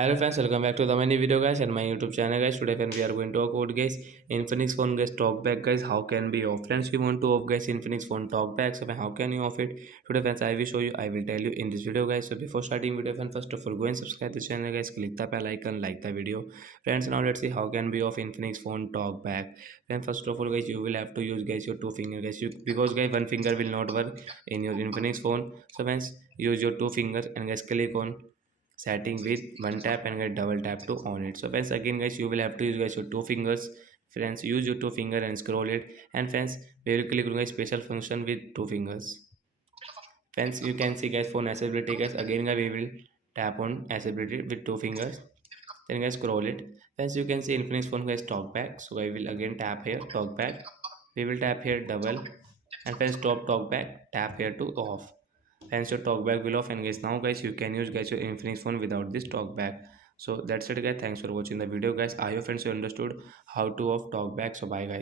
Hello friends, welcome back to the many video guys and my YouTube channel guys. Today friends we are going to talk about guys Infinix phone guys TalkBack guys. How can be off? Friends, we want to off guys Infinix phone TalkBack. So how can you off it? Today friends I will show you. I will tell you in this video guys. So before starting video friends, first of all go and subscribe the channel guys. Click the bell icon, like the video. Friends, now let's see how can be off Infinix phone TalkBack. Then first of all guys you will have to use guys your two finger guys. Because guys one finger will not work in your Infinix phone. So friends use your two fingers and guys click on setting with one tap and get double tap to on it. So friends again guys you will have to use guys your two fingers. Friends use your two finger and scroll it, and friends we will click on guys special function with two fingers. Friends you can see guys phone accessibility guys. Again guys we will tap on accessibility with two fingers, then guys scroll it. Friends you can see Infinix phone guys talk back, so I will again tap here talk back. We will tap here double, and friends stop talk back, tap here to off. Hence your talkback will off, and guys now guys you can use guys your Infinix phone without this talkback. So that's it guys, thanks for watching the video guys. I hope friends you understood how to off talkback. So bye guys.